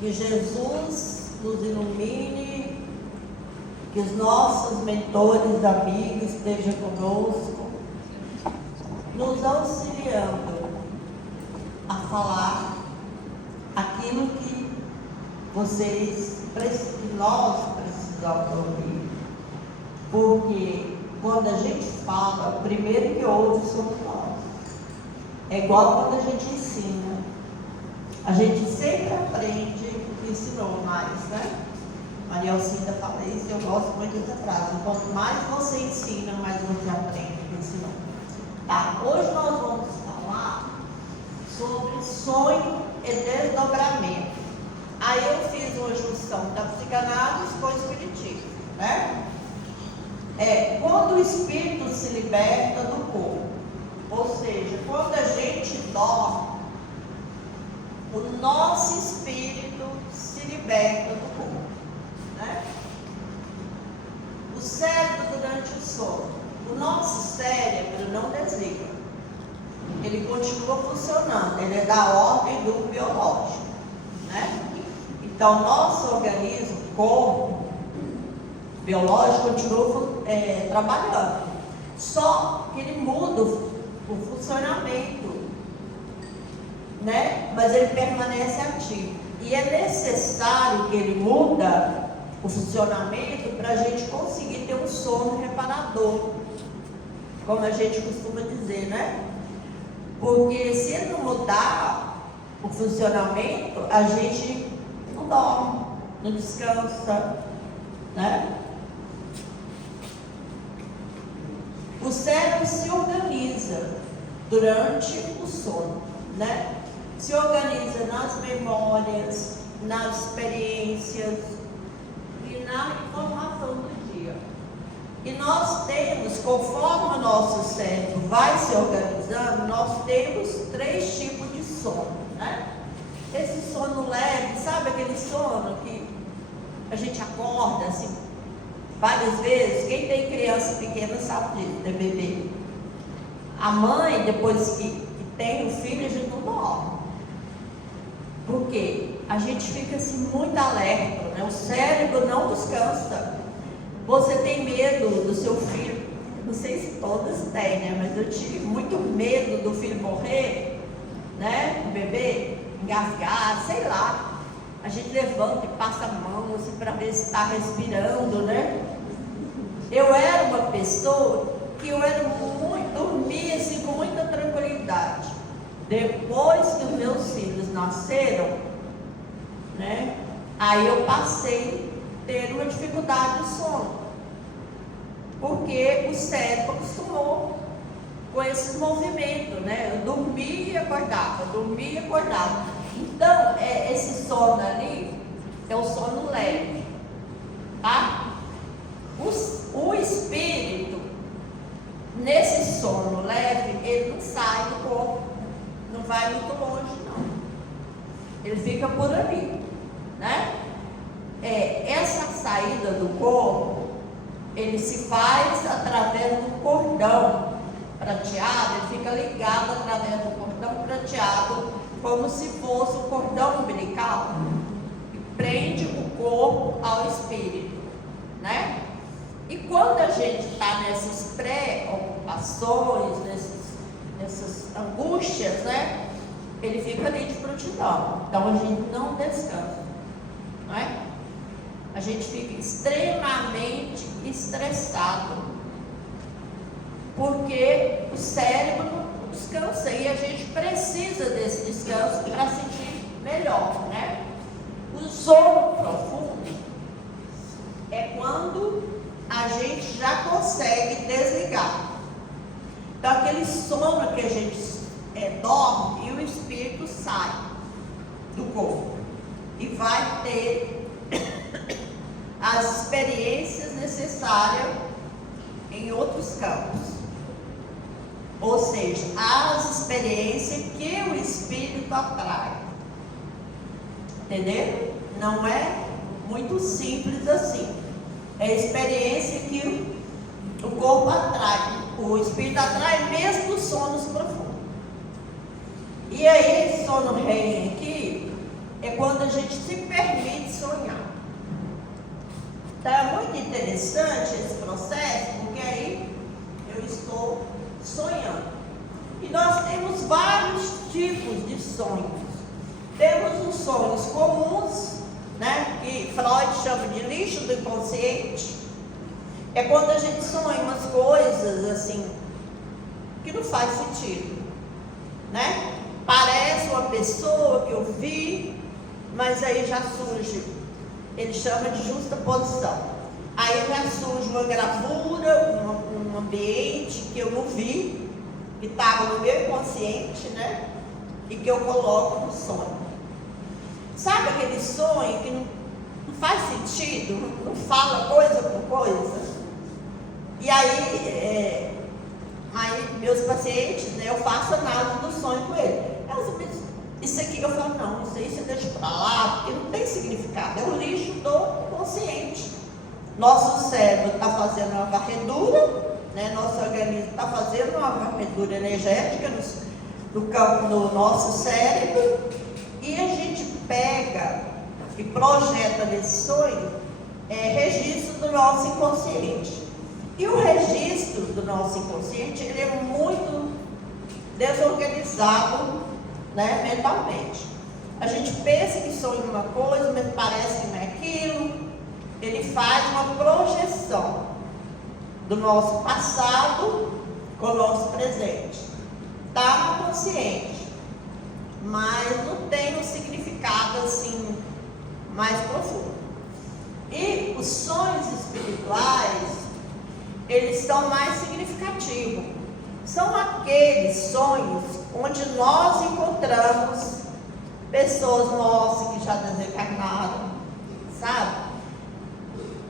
Que Jesus nos ilumine, que os nossos mentores, amigos estejam conosco, nos auxiliando a falar aquilo que nós precisamos ouvir. Porque quando a gente fala, o primeiro que ouve somos nós. É igual quando a gente ensina. A gente sempre aprende o que ensinou mais, né? Maria Alcinda fala isso, eu gosto muito dessa frase. Quanto mais você ensina, mais você aprende o que ensinou. Tá, hoje nós vamos falar sobre sonho e desdobramento. Aí eu fiz uma junção da psicanálise com o espiritismo, né? Quando o espírito se liberta do corpo, ou seja, quando a gente dorme, o nosso espírito se liberta do corpo, né? O cérebro durante o sono, o nosso cérebro não desliga, ele continua funcionando, ele é da ordem do biológico, né? Então, nosso organismo, corpo biológico, continua trabalhando, só que ele muda o funcionamento, né? Mas ele permanece ativo. E é necessário que ele muda o funcionamento para a gente conseguir ter um sono reparador, como a gente costuma dizer, né? Porque se ele não mudar o funcionamento, a gente não dorme, não descansa, né? O cérebro se organiza durante o sono, né? Se organiza nas memórias, nas experiências e na informação do dia. E nós temos, conforme o nosso cérebro vai se organizando, nós temos 3 tipos de sono, né? Esse sono leve, sabe aquele sono que a gente acorda assim várias vezes? Quem tem criança pequena sabe disso, tem bebê. A mãe, depois que tem o filho, a gente não dorme. Por quê? A gente fica assim muito alerta, né? O cérebro não descansa. Você tem medo do seu filho? Não sei se todas têm, né? Mas eu tive muito medo do filho morrer, né? O bebê engasgar, sei lá. A gente levanta e passa a mão assim para ver se está respirando, né? Eu era uma pessoa que dormia assim com muita tranquilidade. Depois que os meus filhos nasceram, né? Aí eu passei a ter uma dificuldade de sono, porque o cérebro acostumou com esses movimentos, né? Eu dormia e acordava, dormia e acordava. Então, esse sono ali é o sono leve, tá? O espírito, nesse sono leve, ele não sai do corpo, não vai muito longe, não. Ele fica por ali, né? Essa saída do corpo, ele se faz através do cordão prateado, ele fica ligado através do cordão prateado, como se fosse o cordão umbilical, que prende o corpo ao espírito, né? E quando a gente está nessas pré-ocupações, nessas angústias, né? Ele fica ali de prontidão. Então a gente não descansa, não é? A gente fica extremamente estressado, porque o cérebro não descansa e a gente precisa desse descanso para sentir melhor, né? O sono profundo é quando a gente já consegue desligar. Então aquele sono que a gente dorme e o espírito sai do corpo e vai ter as experiências necessárias em outros campos, ou seja, as experiências que o espírito atrai, entendeu? Não é muito simples assim. É a experiência que o corpo atrai, o espírito atrai mesmo os sonos profundos. E aí esse sono REM aqui é quando a gente se permite sonhar. Então é muito interessante esse processo, porque aí eu estou sonhando. E nós temos vários tipos de sonhos. Temos os sonhos comuns, né, que Freud chama de lixo do inconsciente. É quando a gente sonha umas coisas assim que não faz sentido, né? Parece uma pessoa que eu vi, mas aí já surge, ele chama de justaposição. Aí já surge uma gravura, um ambiente que eu não vi, que estava no meu inconsciente, né? E que eu coloco no sonho. Sabe aquele sonho que não faz sentido, não fala coisa com coisa? E aí, meus pacientes, né, eu faço análise do sonho com ele. Isso aqui eu falo, não, isso aí você deixa pra lá, porque não tem significado, é o lixo do consciente. Nosso cérebro está fazendo uma varredura, né, nosso organismo está fazendo uma varredura energética no campo do nosso cérebro, e a gente pega e projeta nesse sonho registro do nosso inconsciente. E o registro do nosso inconsciente, ele é muito desorganizado, né, mentalmente. A gente pensa que sonha uma coisa, mas parece que não é aquilo. Ele faz uma projeção do nosso passado com o nosso presente. Está no consciente, mas não tem um significado assim mais profundo. E os sonhos espirituais, eles são mais significativos. São aqueles sonhos onde nós encontramos pessoas nossas que já desencarnaram, sabe?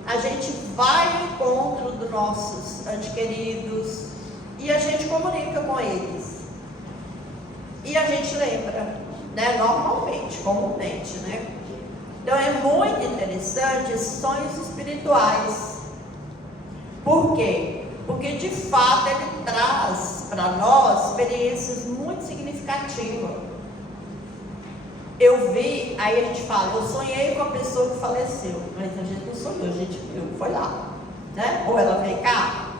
A gente vai ao encontro dos nossos entes queridos e a gente comunica com eles. E a gente lembra, né? Normalmente, comumente, né? Então é muito interessante esses sonhos espirituais. Por quê? Porque de fato ele traz para nós experiências muito significativas. Eu vi, aí a gente fala, eu sonhei com a pessoa que faleceu, mas a gente não sonhou, a gente viu, foi lá, né? Ou ela veio cá,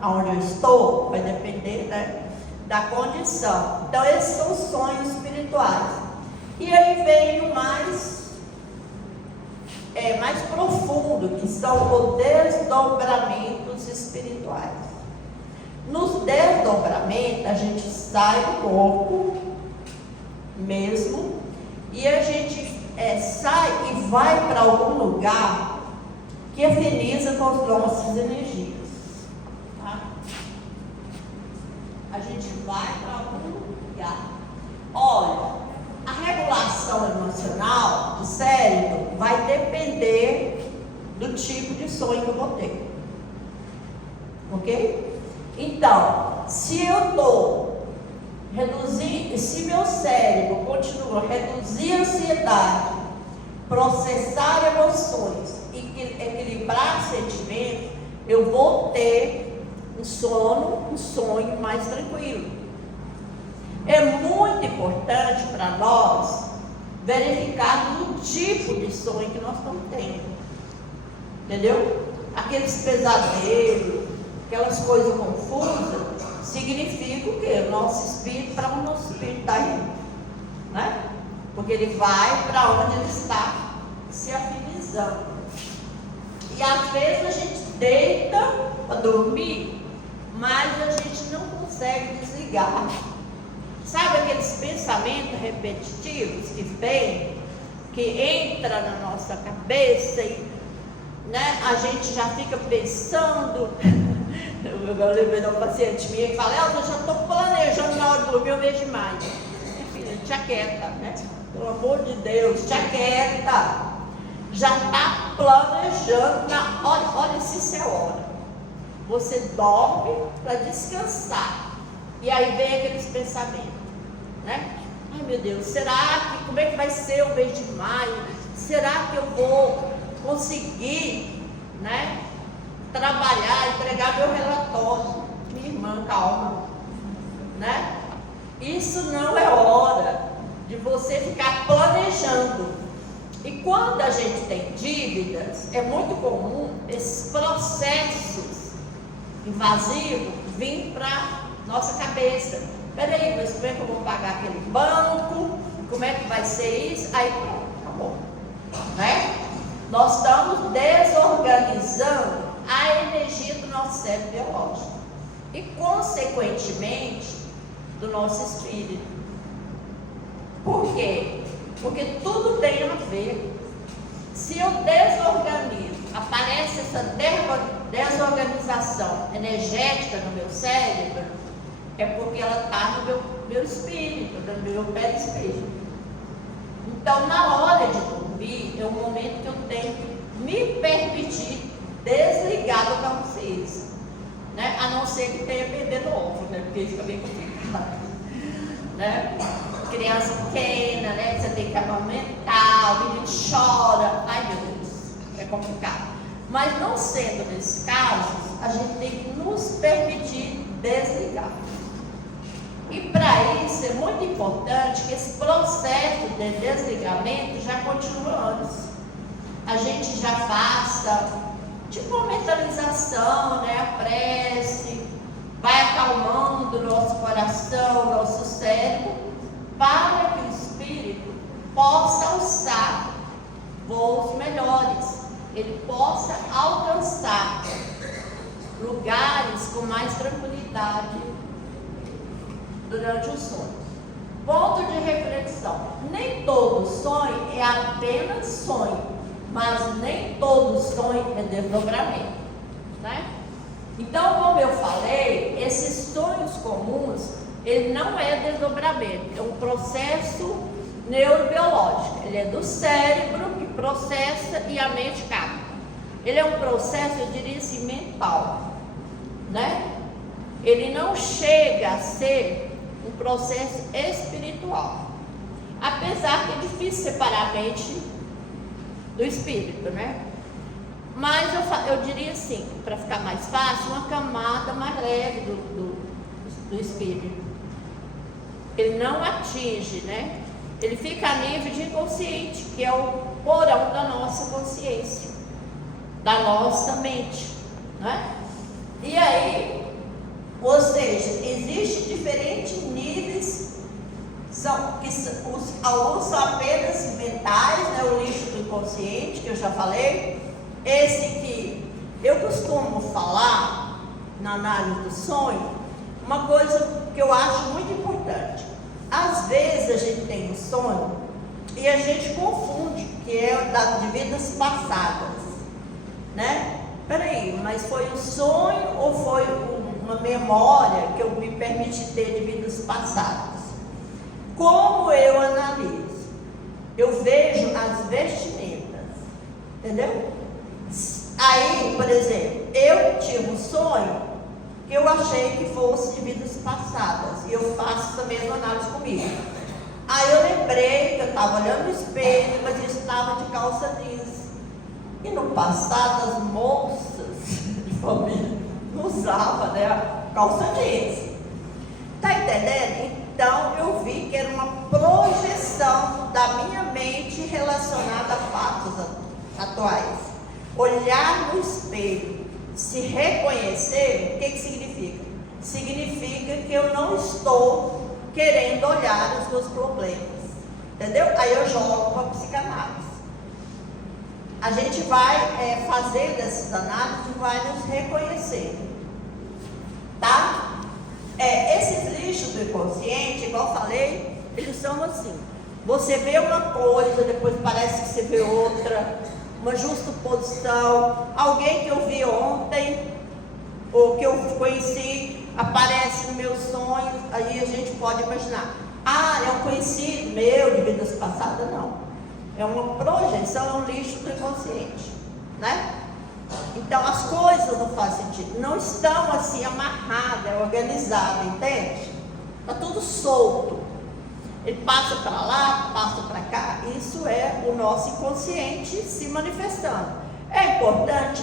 aonde eu estou, vai depender, né, da condição. Então esses são os sonhos espirituais. E aí vem o mais profundo, que são os desdobramentos espirituais. Nos desdobramentos, a gente sai do corpo mesmo, e a gente sai e vai para algum lugar que afiniza com as nossas energias. Tá? A gente vai para algum lugar. Olha, a regulação emocional do cérebro vai depender do tipo de sonho que eu vou ter. Ok? Então, se eu estou reduzindo, se meu cérebro continua a reduzir a ansiedade, processar emoções e equilibrar sentimentos, eu vou ter um sonho mais tranquilo. É muito importante para nós verificar o tipo de sonho que nós estamos tendo. Entendeu? Aqueles pesadelos, aquelas coisas confusas, significa o quê? O nosso espírito, para onde o nosso espírito está indo, né? Porque ele vai para onde ele está se afinizando. E às vezes a gente deita para dormir, mas a gente não consegue desligar. Sabe aqueles pensamentos repetitivos que vêm, que entra na nossa cabeça e, né, a gente já fica pensando. Eu lembrei de uma paciente minha que fala, eu já estou planejando na hora de dormir, eu vejo demais. Minha filha, te aquieta, né? Pelo amor de Deus, te aquieta. Já está planejando, olha se isso é hora. Você dorme para descansar. E aí vem aqueles pensamentos, né? Ai meu Deus, como é que vai ser o mês de maio? Será que eu vou conseguir, né, trabalhar, entregar meu relatório? Minha irmã, calma, né? Isso não é hora de você ficar planejando. E quando a gente tem dívidas, é muito comum esses processos invasivos vir para nossa cabeça. Peraí, mas como é que eu vou pagar aquele banco? Como é que vai ser isso? Aí pronto, acabou. Né? Nós estamos desorganizando a energia do nosso cérebro biológico e, consequentemente, do nosso espírito. Por quê? Porque tudo tem a ver. Se eu desorganizo, aparece essa desorganização energética no meu cérebro, é porque ela está no meu espírito, no meu perispírito. Então, na hora de dormir, é um momento que eu tenho que me permitir desligar da consciência, né? A não ser que tenha perdido ovo, né? Porque fica bem complicado, né? Criança pequena, né? Você tem que amamentar, o menino chora, ai meu Deus, é complicado. Mas não sendo nesses casos, a gente tem que nos permitir desligar. E para isso é muito importante que esse processo de desligamento já continue antes. A gente já faça tipo uma mentalização, né? A prece, vai acalmando o nosso coração, o nosso cérebro, para que o espírito possa alçar voos melhores, ele possa alcançar lugares com mais tranquilidade durante o sonho. Ponto de reflexão: nem todo sonho é apenas sonho, mas nem todo sonho é desdobramento, né? Então, como eu falei, esses sonhos comuns, ele não é desdobramento, é um processo neurobiológico. Ele é do cérebro que processa e a mente capta. Ele é um processo, eu diria assim, mental, né? Ele não chega a ser um processo espiritual, apesar que é difícil separar a mente do espírito, né? Mas eu diria assim, para ficar mais fácil, uma camada mais leve do espírito. Ele não atinge, né? Ele fica a nível de inconsciente, que é o porão da nossa consciência, da nossa mente, né? E aí, ou seja, existem diferentes níveis, alguns são apenas mentais, né? O lixo do inconsciente, que eu já falei. Esse que eu costumo falar na análise do sonho, uma coisa que eu acho muito importante. Às vezes a gente tem um sonho e a gente confunde que é de vidas passadas, né? Peraí, mas foi um sonho ou foi uma memória que eu me permiti ter de vidas passadas? Como eu analiso? Eu vejo as vestimentas, entendeu? Aí, por exemplo, eu tive um sonho que eu achei que fosse de vidas passadas, e eu faço essa mesma análise comigo. Aí eu lembrei que eu estava olhando no espelho, mas eu estava de calça jeans. E no passado as moças de família não usavam, né, calça jeans. Tá entendendo? Então eu vi que era uma projeção da minha mente relacionada a fatos atuais. Olhar no espelho, se reconhecer, o que significa? Significa que eu não estou querendo olhar os meus problemas, entendeu? Aí eu jogo para a psicanálise. A gente vai fazendo essas análises e vai nos reconhecer, tá? Esses lixos do inconsciente, igual eu falei, eles são assim: você vê uma coisa, depois parece que você vê outra, uma justaposição, alguém que eu vi ontem, ou que eu conheci, aparece no meu sonho, aí a gente pode imaginar, é um conhecido meu de vidas passadas. Não, é uma projeção, é um lixo do inconsciente, né? Então as coisas não fazem sentido, não estão assim amarradas, organizadas, entende? Está tudo solto. Ele passa para lá, passa para cá. Isso é o nosso inconsciente se manifestando. É importante?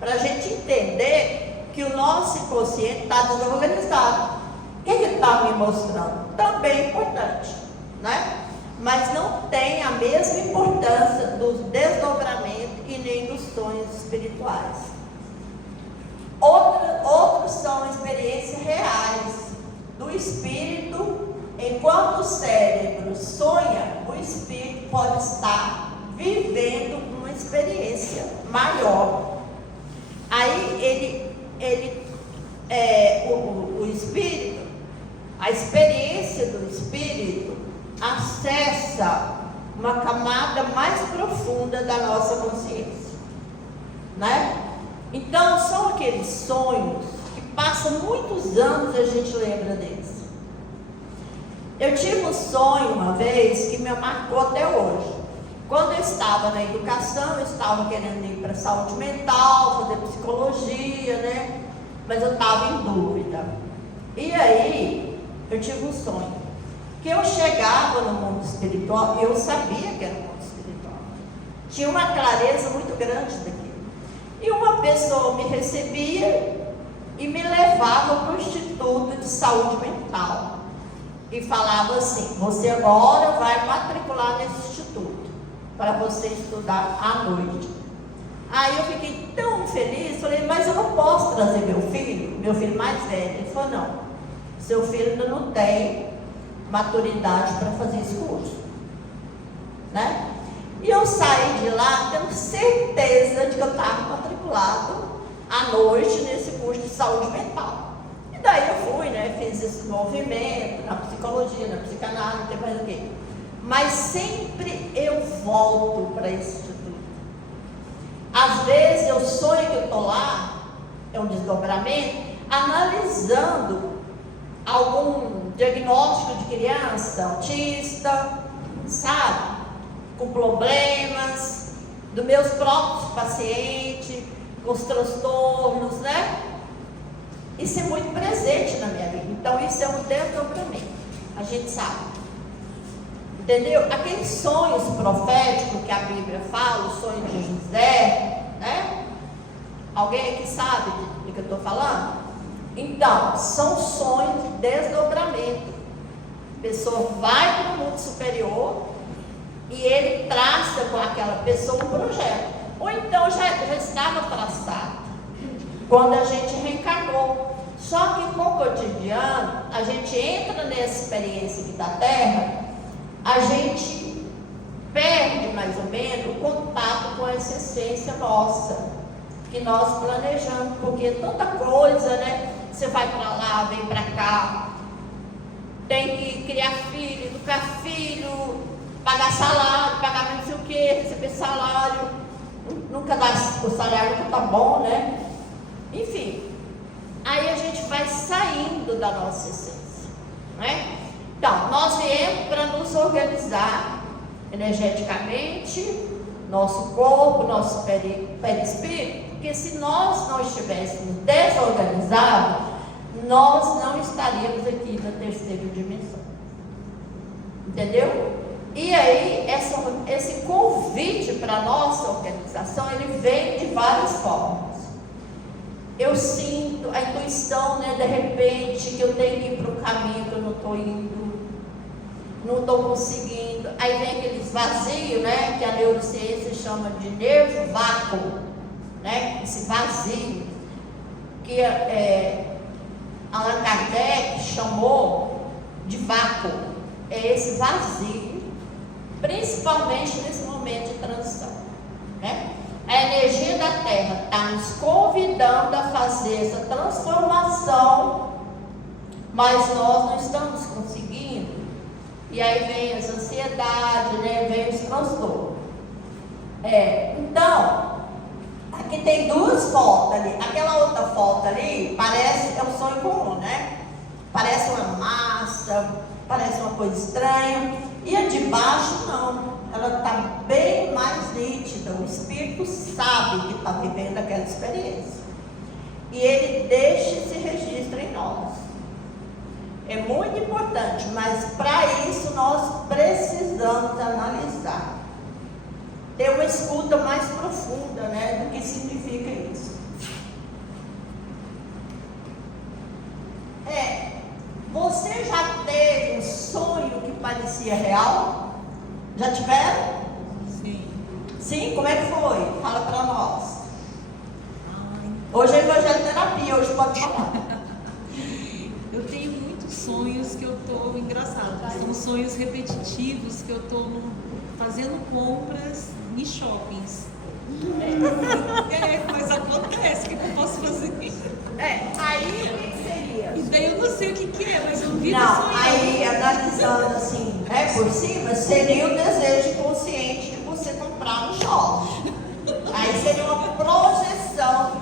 Para a gente entender que o nosso inconsciente está desorganizado. O que ele está me mostrando? Também é importante, né? mas não tem a mesma importância dos desdobramentos e nem dos sonhos espirituais. Outros são experiências reais do espírito. Enquanto o cérebro sonha, o espírito pode estar vivendo uma experiência maior. Aí o espírito, a experiência do espírito acessa uma camada mais profunda da nossa consciência, né? Então são aqueles sonhos que passam muitos anos e a gente lembra deles. Eu tive um sonho uma vez que me marcou até hoje. Quando eu estava na educação, eu estava querendo ir para saúde mental, fazer psicologia, né? Mas eu estava em dúvida. E aí, eu tive um sonho. Que eu chegava no mundo espiritual, e eu sabia que era o mundo espiritual. Tinha uma clareza muito grande daquilo. E uma pessoa me recebia e me levava para o Instituto de Saúde Mental. E falava assim: você agora vai matricular nesse instituto, para você estudar à noite. Aí eu fiquei tão feliz, falei, mas eu não posso trazer meu filho mais velho. Ele falou, não, seu filho ainda não tem maturidade para fazer esse curso, né? E eu saí de lá tendo certeza de que eu estava matriculado à noite nesse curso de saúde mental. E daí eu fui, né, fiz esse movimento na psicologia, na psicanálise, não tem mais o quê. Mas sempre eu volto para esse instituto. Às vezes eu sonho que eu estou lá, é um desdobramento, analisando algum diagnóstico de criança autista, sabe? Com problemas, dos meus próprios pacientes, com os transtornos, né? Isso é muito presente na minha vida. Então isso é um desdobramento, a gente sabe. Entendeu? Aqueles sonhos proféticos que a Bíblia fala, o sonho de José, né? Alguém aqui sabe do que eu estou falando? Então, são sonhos de desdobramento. A pessoa vai para o mundo superior e ele traça com aquela pessoa um projeto. Ou então já estava traçado quando a gente reencarnou. Só que com o cotidiano, a gente entra nessa experiência aqui da Terra, a gente perde mais ou menos o contato com essa essência nossa, que nós planejamos, porque tanta coisa, né? Você vai para lá, vem para cá, tem que criar filho, educar filho, pagar salário, pagar não sei o que, receber salário, nunca dá, o salário nunca tá bom, né? Enfim, aí a gente vai saindo da nossa essência, né? Então, nós viemos para nos organizar energeticamente, nosso corpo, nosso perispírito, porque se nós não estivéssemos desorganizados, nós não estaríamos aqui na terceira dimensão. Entendeu? E aí, esse convite para a nossa organização, ele vem de várias formas. Eu sinto a intuição, né, de repente, que eu tenho que ir para o caminho que eu não estou indo, não estou conseguindo. Aí vem aqueles vazios, né, que a neurociência chama de nervo vácuo, né, esse vazio, que Allan Kardec chamou de vácuo. É esse vazio, principalmente nesse momento de transição, né? A energia da Terra está nos convidando a fazer essa transformação, mas nós não estamos conseguindo. E aí vem as ansiedades, né? Vem os transtornos. Então, aqui tem duas fotos ali. Aquela outra foto ali parece, é um sonho comum, né? Parece uma massa, parece uma coisa estranha. E a de baixo não. Ela está bem mais nítida. O espírito sabe que está vivendo aquela experiência. E ele deixa esse registro em nós. É muito importante, mas para isso nós precisamos analisar. Ter uma escuta mais profunda, né, do que significa isso. Você já teve um sonho que parecia real? Já tiveram? Sim. Sim? Como é que foi? Fala para nós. Ai, Hoje é evangelho terapia, hoje pode falar. eu tenho muitos sonhos que eu tô engraçado. São sonhos repetitivos que eu tô fazendo compras em shoppings. Mas acontece, o que eu posso fazer? Aí o que seria? E daí eu não sei o que é, mas eu vivo Não, sonhando. aí analisando assim, né, por cima, seria o desejo consciente de você comprar um shopping. Aí seria uma projeção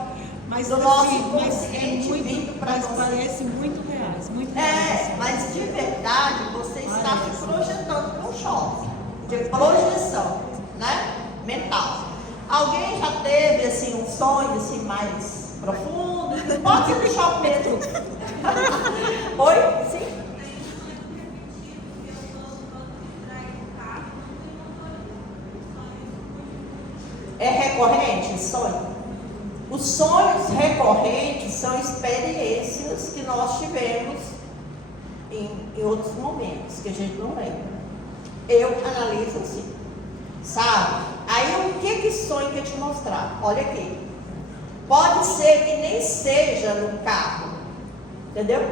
Mas do nosso assim, mas consciente vindo para mas você. parece muito reais, muito reais. Mas de verdade você está Parece. se projetando para um shopping, de projeção, né, mental. Alguém já teve assim um sonho assim mais profundo? Pode ser no shopping mesmo. Oi? Sim. É recorrente esse sonho? Os sonhos recorrentes são experiências que nós tivemos em outros momentos, que a gente não lembra. Eu analiso assim, sabe? Aí o que sonho que eu te mostrar? Olha aqui. Pode ser que nem seja no carro, entendeu?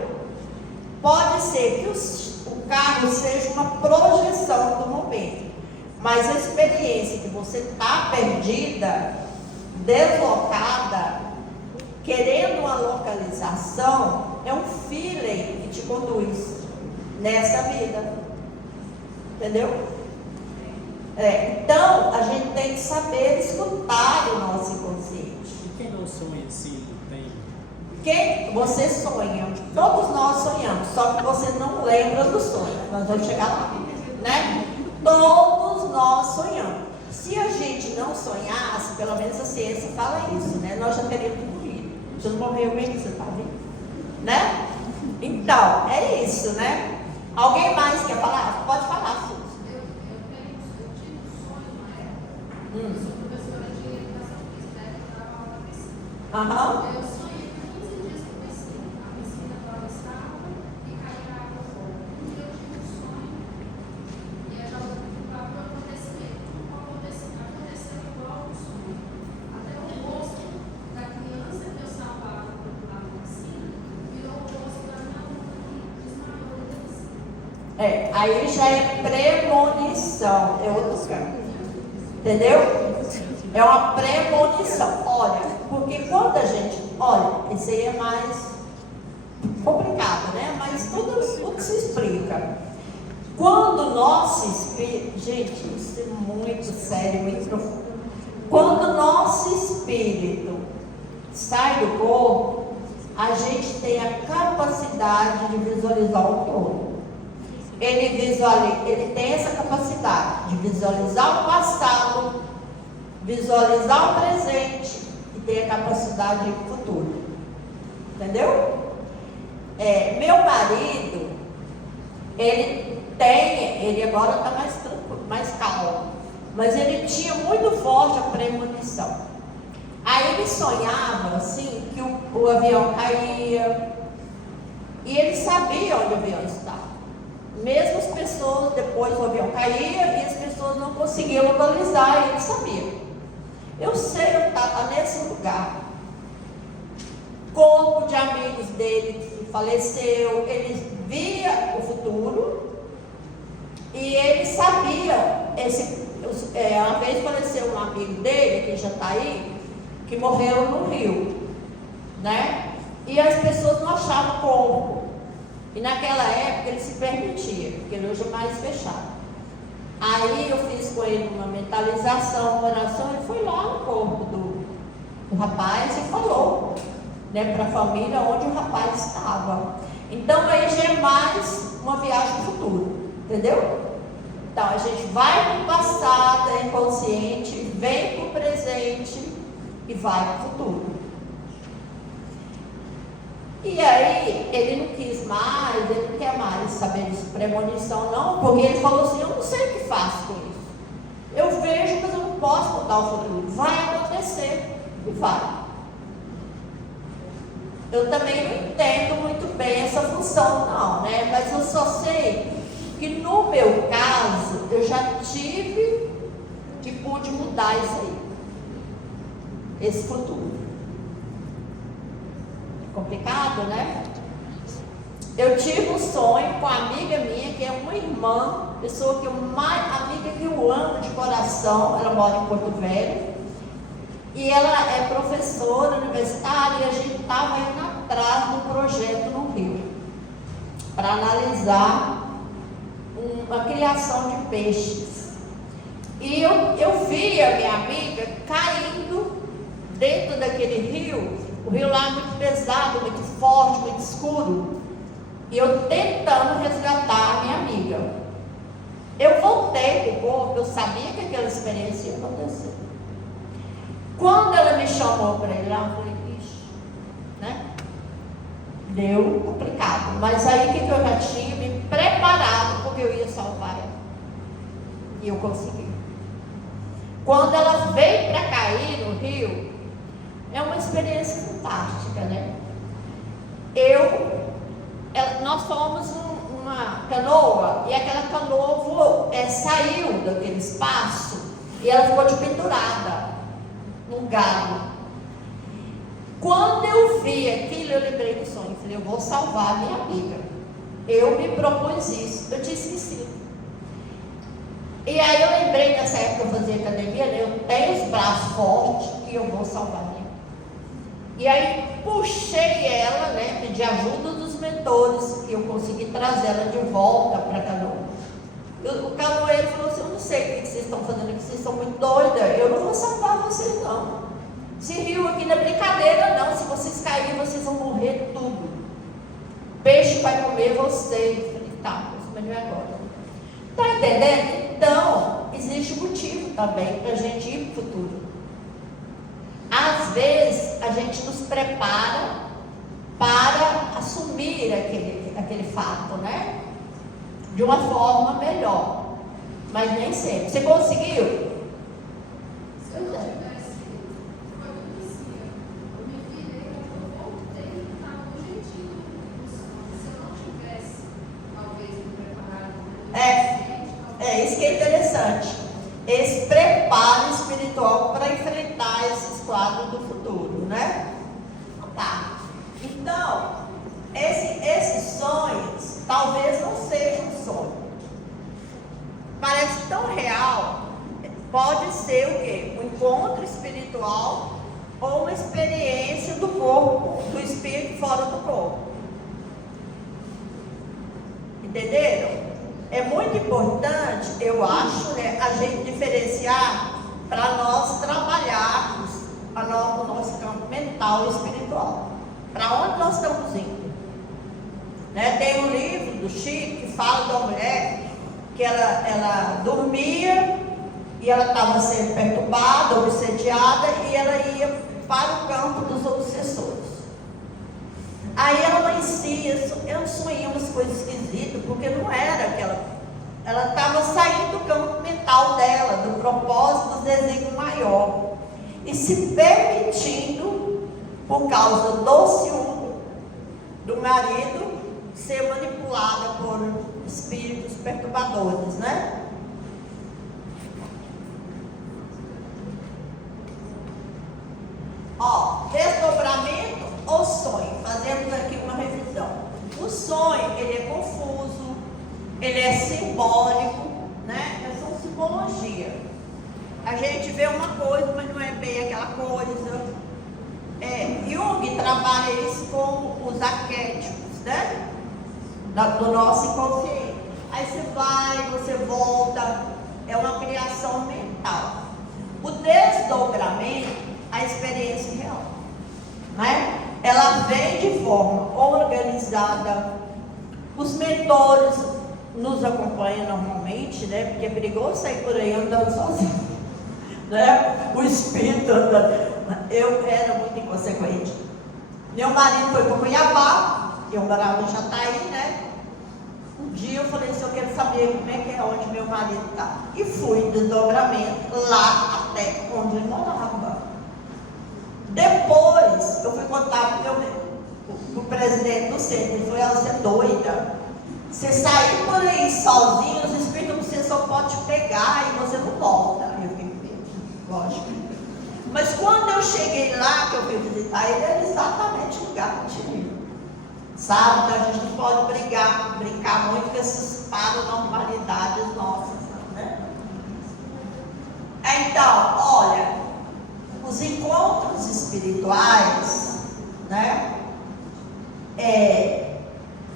Pode ser que o carro seja uma projeção do momento, mas a experiência que você está perdida, deslocada, querendo uma localização, é um feeling que te conduz nessa vida, entendeu? Então a gente tem que saber escutar o nosso inconsciente. E quem não sonha se tem? Quem você sonha? Todos nós sonhamos, só que você não lembra do sonho. Nós vamos chegar lá, né? Todos nós sonhamos. Se a gente não sonhasse, pelo menos a ciência fala isso, né? Nós já teríamos morrido. Você não morreu mesmo, você está vivo, né? Então, é isso, né? Alguém mais quer falar? Pode falar, Suzy. Eu tive um sonho na época. Eu sou professora de educação física, eu dava aula na piscina. Aham. Eu sonhei por 15 dias com a piscina. A piscina estava estável e caía água fora. Um dia eu tive um sonho e eu já para o acontecimento. Aconteceu igual um sonho. Até o rosto da criança que eu salvava lá na piscina virou o rosto da minha aluna que desmaiou da piscina. Aí já é premonição, é outro campo. Entendeu? É uma premonição. Olha, porque quando a gente. Olha, isso aí é mais complicado, né? Mas tudo se explica. Quando o nosso espírito. Gente, isso é muito sério, muito profundo. Quando o nosso espírito sai do corpo, a gente tem a capacidade de visualizar o todo. Ele tem essa capacidade de visualizar o passado, visualizar o presente e tem a capacidade de futuro. Entendeu? Meu marido, ele agora está mais tranquilo, mais calmo, mas ele tinha muito forte a premonição. Aí ele sonhava assim que o avião caía e ele sabia onde o avião estava. Mesmo as pessoas, depois o avião caía e as pessoas não conseguiam localizar, e ele sabia. Eu sei que estava nesse lugar. Corpo de amigos dele que faleceu, ele via o futuro e ele sabia. Uma vez faleceu um amigo dele, que já está aí, que morreu no Rio, né? E as pessoas não achavam corpo. E naquela época ele se permitia, porque ele hoje é mais fechado. Aí eu fiz com ele uma mentalização, uma oração, ele foi lá no corpo do rapaz e falou, né, para a família onde o rapaz estava. Então aí já é mais uma viagem para o futuro, entendeu? Então a gente vai para o passado, é inconsciente, vem para o presente e vai para o futuro. E aí, ele não quis mais, ele não quer mais saber de premonição, não, porque ele falou assim: eu não sei o que faço com isso. Eu vejo, mas eu não posso mudar o futuro. Vai acontecer e vai. Eu também não entendo muito bem essa função, não, né? Mas eu só sei que no meu caso, eu já tive que pude mudar isso aí, esse futuro. Complicado, né? Eu tive um sonho com uma amiga minha, que é uma irmã, pessoa que eu mais, amiga que eu amo de coração, ela mora em Porto Velho, e ela é professora universitária, e a gente estava indo atrás de um projeto no Rio, para analisar uma criação de peixes. E eu vi a minha amiga caindo dentro daquele rio. O rio lá é muito pesado, muito forte, muito escuro. E eu tentando resgatar a minha amiga. Eu voltei para o corpo, eu sabia que aquela experiência ia acontecer. Quando ela me chamou para ir lá, eu falei, ixi, né? Deu complicado. Mas aí que eu já tinha me preparado, porque eu ia salvar ela. E eu consegui. Quando ela veio para cair no rio, é uma experiência fantástica, né? Nós fomos uma canoa, e aquela canoa saiu daquele espaço, e ela ficou de pendurada num galho. Quando eu vi aquilo, eu lembrei do sonho. Falei, eu vou salvar a minha amiga. Eu me propus isso, eu tinha esquecido. E aí eu lembrei, nessa época eu fazia academia, né? Eu tenho os braços fortes e eu vou salvar a minha amiga. E aí puxei ela, né? Pedi ajuda dos mentores, e eu consegui trazer ela de volta para a canoa. O canoeiro falou assim, eu não sei o que vocês estão fazendo aqui, vocês estão muito doidas, eu não vou salvar vocês não. Esse rio aqui não é brincadeira não, se vocês caírem, vocês vão morrer tudo. Peixe vai comer vocês. Eu falei, tá, mas não é agora. Tá entendendo? Então, existe motivo também para a gente ir para o futuro. Às vezes, a gente nos prepara para assumir aquele fato, né? De uma forma melhor. Mas nem sempre. Você conseguiu? Se eu não tivesse, foi o que eu dizia. Eu me virei, eu voltei e estava do jeitinho do sonho. Se eu não tivesse, talvez, me preparado. É isso que é interessante. Esse preparo espiritual para enfrentar esses quadros do futuro, né? Tá. Então, esses sonhos talvez não sejam um sonho. Parece tão real. Pode ser o quê? Um encontro espiritual ou uma experiência do corpo, do espírito fora do corpo. Entenderam? É muito importante, eu acho, né, a gente diferenciar para nós trabalharmos o nosso campo mental e espiritual. Para onde nós estamos indo? Né? Tem um livro do Chico que fala de uma mulher que ela dormia e ela estava sendo perturbada, obsediada, e ela ia para o campo dos obsessores. Aí ela amanhecia, eu sonhei umas coisas esquisitas, porque não era aquela. Ela estava saindo do campo mental dela, do propósito, do desejo maior, e se permitindo, por causa do ciúme do marido, ser manipulada por espíritos perturbadores, né? Desdobramento ou sonho? Fazemos aqui uma revisão. O sonho, ele é confuso, ele é simbólico, né? É só simbologia. A gente vê uma coisa, mas não é bem aquela coisa. Jung trabalha isso com os arquétipos, né? Do nosso inconsciente. Aí você vai, você volta, é uma criação mental. O desdobramento, a experiência real, né? Ela vem de forma organizada. Os mentores nos acompanham normalmente, né? Porque é perigoso sair por aí andando sozinho, né? O espírito andando. Eu era muito inconsequente. Meu marido foi para Cuiabá, eu morava em Jataí, né? Um dia eu falei assim, eu quero saber como é que é onde meu marido está. E fui de desdobramento lá até onde ele morava. Depois eu fui contar para o presidente do centro. Ele falou, você é doida. Você sair por aí sozinho, os espíritos você só pode te pegar e você não volta. Eu fiquei com medo, lógico. Mas quando eu cheguei lá, que eu fui visitar ele, era exatamente o lugar que eu tinha. Sabe? Então a gente não pode brincar muito com essas paranormalidades nossas, né? Então, olha, os encontros espirituais, né?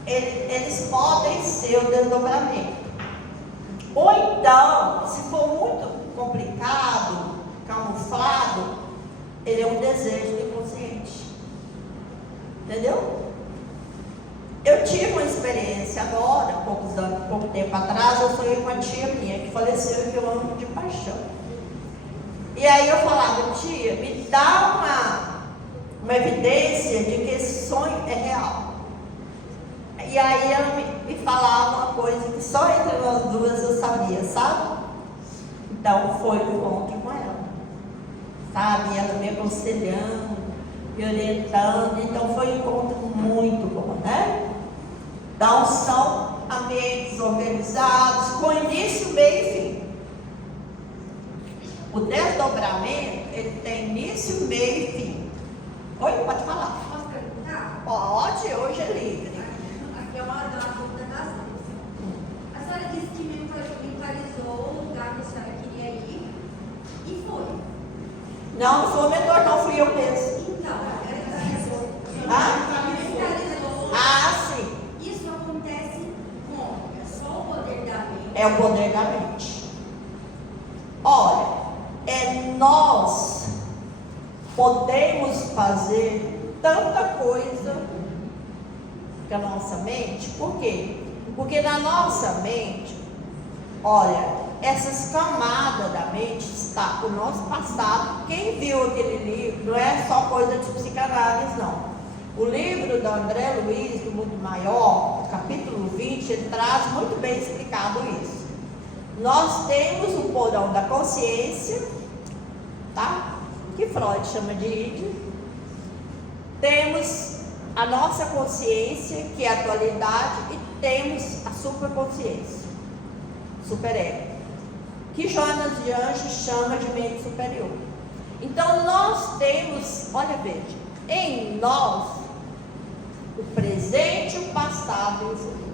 Eles podem ser o desdobramento. Ou então, se for muito complicado, camuflado, ele é um desejo do inconsciente. Entendeu? Eu tive uma experiência agora, pouco tempo atrás, eu sonhei com a tia minha, que faleceu e que eu amo de paixão. E aí eu falava, tia, me dá uma evidência de que esse sonho é real. E aí ela me falava uma coisa que só entre nós duas eu sabia, sabe? Então foi um encontro com ela, sabe? Ela me aconselhando, me orientando. Então foi um encontro muito bom, né? Então são ambientes organizados, com início, meio e fim. O desdobramento, ele tem início, meio e fim. Oi, pode falar. Posso perguntar? Pode, hoje é livre. Aqui é uma dúvida das duas. A senhora disse que mentalizou o lugar que a senhora queria ir e foi. Não foi o mentor, não fui eu mesmo. Então, mentalizou. Ah, sim. Isso acontece como? É só o poder da mente. É o poder da mente. Olha, nós podemos fazer tanta coisa com a nossa mente. Por quê? Porque na nossa mente, olha, essas camadas da mente está o nosso passado. Quem viu aquele livro, não é só coisa de psicanálise, não. O livro do André Luiz, do Mundo Maior, capítulo 20, ele traz muito bem explicado isso. Nós temos o porão da consciência, tá? Que Freud chama de id. Temos a nossa consciência, que é a atualidade, e temos a superconsciência, superego, que Jonas de Anjos chama de mente superior. Então nós temos, olha, veja, em nós o presente, o passado e o futuro.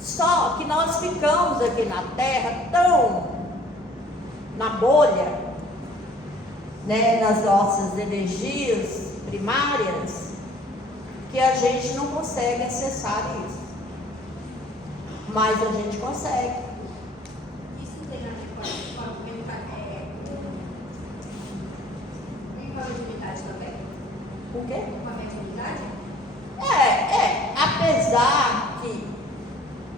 Só que nós ficamos aqui na Terra tão na bolha, né, nas nossas energias primárias, que a gente não consegue acessar isso. Mas a gente consegue. Isso tem a ver com a mediunidade também? Por quê? Com a mediunidade? Apesar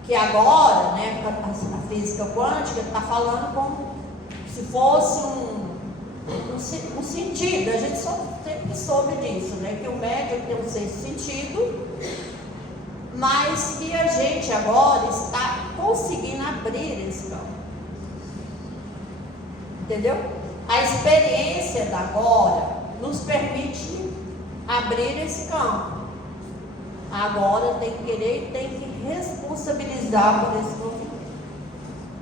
que agora, né, a física quântica está falando como se fosse um sentido. A gente só sempre soube disso, né, que o médium tem um sexto sentido, mas que a gente agora está conseguindo abrir esse campo. Entendeu? A experiência da agora nos permite abrir esse campo. Agora tem que querer e tem que responsabilizar por esse movimento.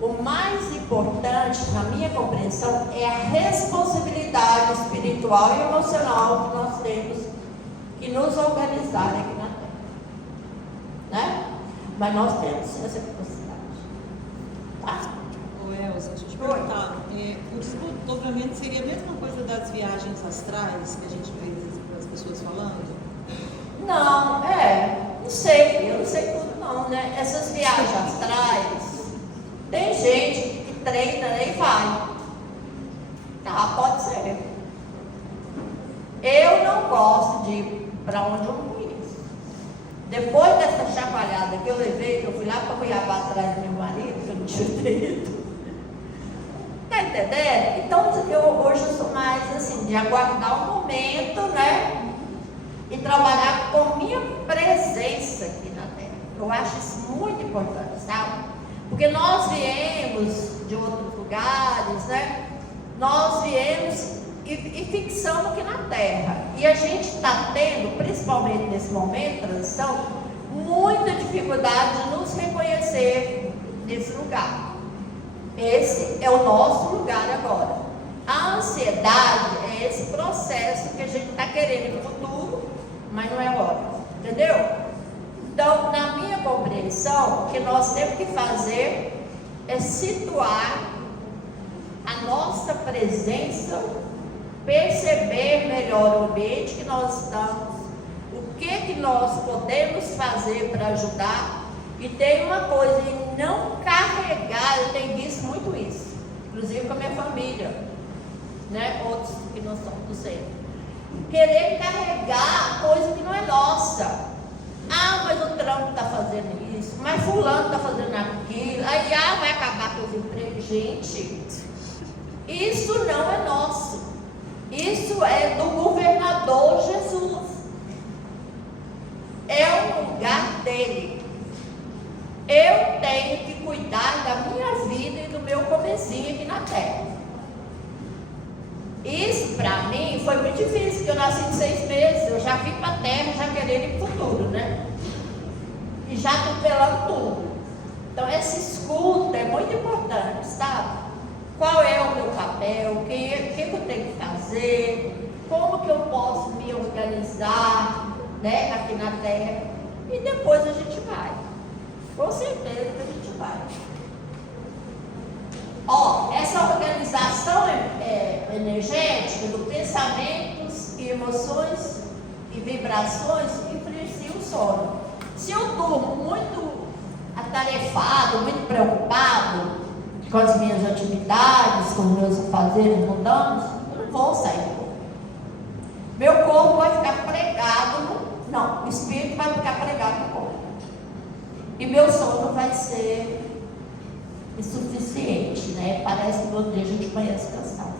O mais importante, na minha compreensão, é a responsabilidade espiritual e emocional que nós temos que nos organizar aqui na Terra, né? Mas nós temos essa capacidade, tá? Ô Elza, deixa eu te perguntar, o desdobramento seria a mesma coisa das viagens astrais que a gente vê as pessoas falando? Não, não sei, eu não sei tudo não, né? Essas viagens astrais, tem gente que treina, né, e vai. Tá, pode ser. Eu não gosto de ir para onde eu não conheço. Depois dessa chacoalhada que eu levei, que eu fui lá para Cuiabá atrás do meu marido, que eu não tinha ido. Tá entendendo? Então, hoje eu sou mais assim, de aguardar um momento, né? E trabalhar com minha presença aqui na Terra. Eu acho isso muito importante, sabe? Porque nós viemos de outros lugares, né? Nós viemos e fixamos aqui na Terra. E a gente está tendo, principalmente nesse momento de transição, muita dificuldade de nos reconhecer nesse lugar. Esse é o nosso lugar agora. A ansiedade é esse processo que a gente está querendo no futuro, mas não é agora. Entendeu? Então, na minha compreensão, o que nós temos que fazer é situar a nossa presença, perceber melhor o ambiente que nós estamos, o que nós podemos fazer para ajudar. E tem uma coisa, em não carregar, eu tenho visto muito isso, inclusive com a minha família, né? Outros que não são do centro. Querer carregar coisa que não é nossa. Ah, mas o Trump está fazendo isso, mas fulano está fazendo aquilo, aí vai acabar com os empregos. Gente, isso não é nosso. Isso é do governador Jesus. É o lugar dele. Eu tenho que cuidar da minha vida e do meu comecinho aqui na terra. Isso para mim foi muito difícil, porque eu nasci de 6 meses, eu já vim para a terra, já querendo ir para o futuro, né? E já atropelando tudo. Então essa escuta é muito importante, sabe? Qual é o meu papel, o que eu tenho que fazer, como que eu posso me organizar, né, aqui na terra, e depois a gente vai. Com certeza que a gente vai. Ó, essa organização energética do pensamentos e emoções e vibrações influencia o sono. Se eu durmo muito atarefado, muito preocupado com as minhas atividades, com os meus afazeres mundanos, eu não vou sair. Meu corpo vai ficar pregado o espírito vai ficar pregado no corpo. E meu sono vai ser insuficiente, né? Parece que vou ter a gente conhece cansado.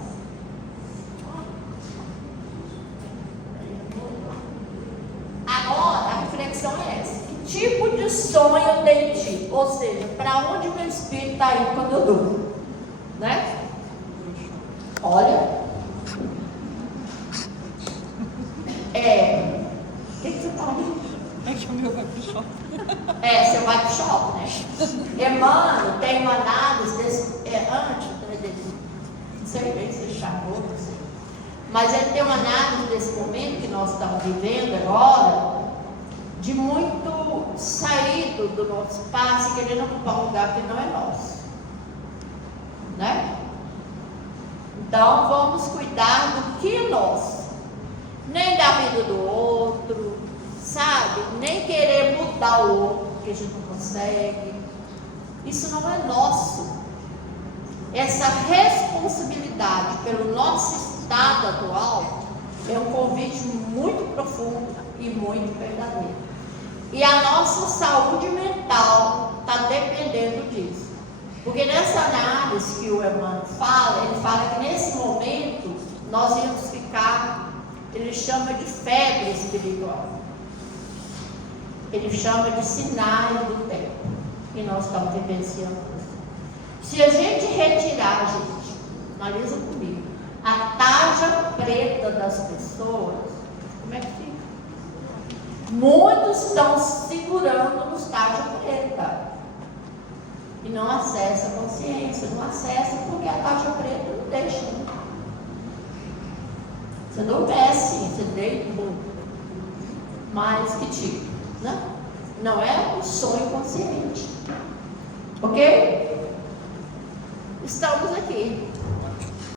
Agora, a reflexão é essa. Que tipo de sonho eu tenho tido? Ou seja, para onde meu espírito está indo quando eu durmo? Né? Olha. O que você está ali? É que o meu vai pro shopping. Você vai pro shopping, né? Emmanuel tem uma análise desse. Não sei bem se chamou, não sei. Mas ele tem uma análise desse momento que nós estamos vivendo agora, de muito saído do nosso espaço e querendo ocupar um lugar que não é nosso. Né? Então vamos cuidar do que é nosso. Nem da vida do outro, sabe? Nem querer mudar o outro, porque a gente não consegue. Isso não é nosso. Essa responsabilidade pelo nosso estado atual é um convite muito profundo e muito verdadeiro. E a nossa saúde mental está dependendo disso. Porque nessa análise que o Emmanuel fala, ele fala que nesse momento nós íamos ficar, ele chama de febre espiritual. Ele chama de sinais do tempo. E nós estamos vivenciando isso. Se a gente retirar, gente, analisa comigo, a tarja preta das pessoas, como é que fica? Muitos estão segurando nos tarja preta. E não acessa a consciência. Não acessa porque a tarja preta não deixa. Né? Você não desce, você deita muito. Mas que tipo? Né? Não é um sonho consciente. Ok? Estamos aqui.